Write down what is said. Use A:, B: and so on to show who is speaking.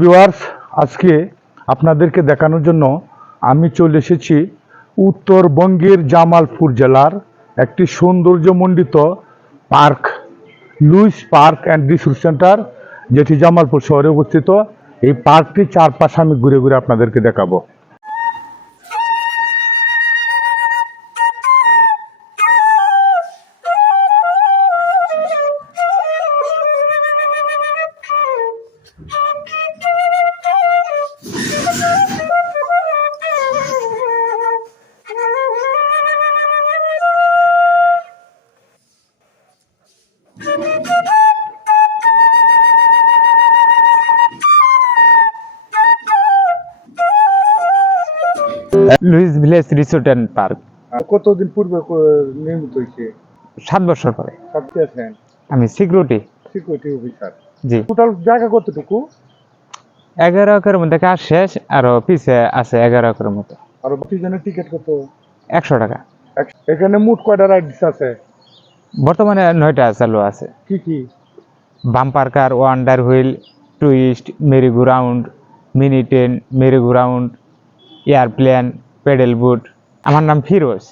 A: Viewers আজকে আপনাদেরকে দেখানোর জন্য আমি চলে এসেছি উত্তরবঙ্গের জামালপুর জেলার একটি সৌন্দর্যমণ্ডিত park, Louis park and resource centre, যেটি জামালপুর শহরে অবস্থিত। এই পার্কটি চারপাশে আমি ঘুরে ঘুরে আপনাদেরকে দেখাবো।
B: Louis village resort and park.
A: কতদিন পূর্বে নির্মিত হয়েছে?
B: সাত বছর পরে। আমি সিকিউরিটি।
A: Security officer.
B: জি।
A: টোটাল জায়গা কতটুকু?
B: এগারো একরের মধ্যে কাজ শেষ আরও পিছে আছে এগারো একরের মতো।
A: আর জনের টিকিট কত?
B: একশো টাকা।
A: এখানে মোট কয়টা রাইডস আছে?
B: বর্তমানে নয়টা চালু আছে।
A: কি কি?
B: Bumper car wonder wheel twist merry go round mini train merry go round airplane pedal boat. আমার নাম ফিরোজ।